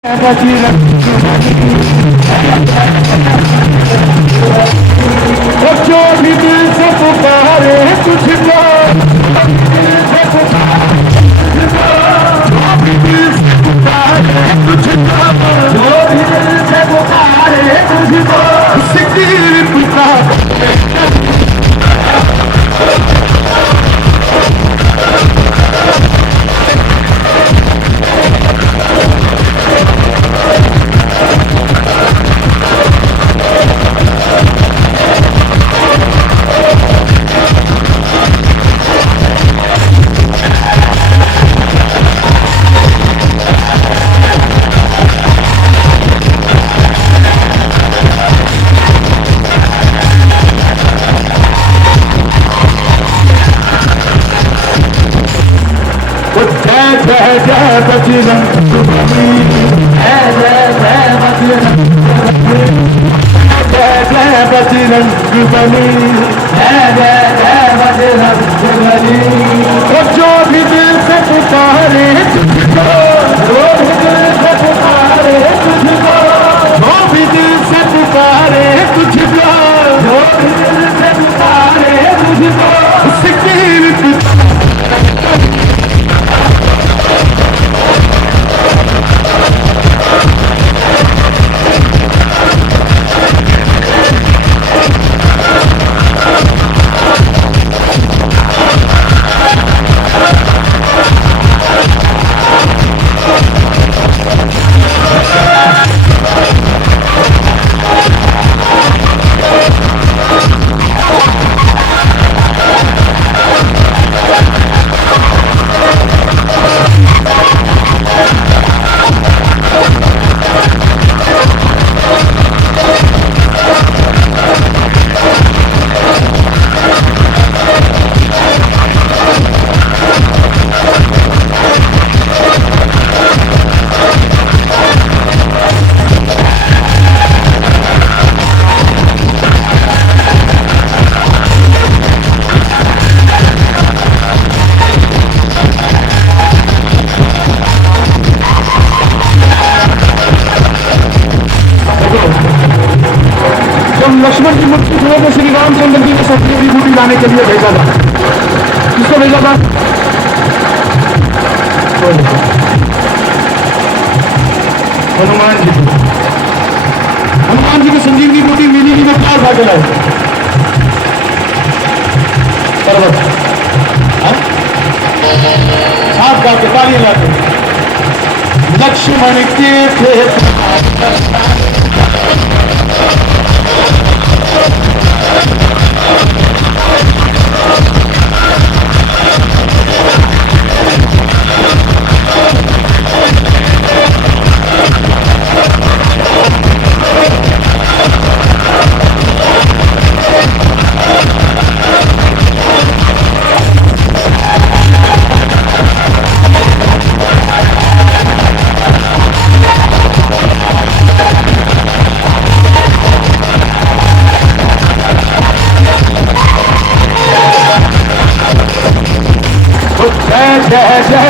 जो भी दिल से पुकारे तुझको, जो भी दिल से पुकारे तुझको, जो भी दिल से पुकारे तुझको, उससे दिल पुकार जय जय बजरंग बली, जय जय बजरंग बली, जय जय बजरंग बली, जय जय बजरंग बली। जो भी दिल से पुकारे तुझको, जो भी दिल से पुकारे तुझको, जो भी दिल से पुकारे तुझको, जो भी दिल से पुकारे तुझको, उससे दिल लक्ष्मण की मूर्ति जो है श्री रामचंद्र जी ने सत्य की बूटी लाने के लिए भेजा था। किसको भेजा था? हनुमान जी को। हनुमान जी को संजीवनी बूटी मिली जी को क्या उठा के लाए? पर्वत साफ गा के तालियां लाते। लक्ष्मण के थे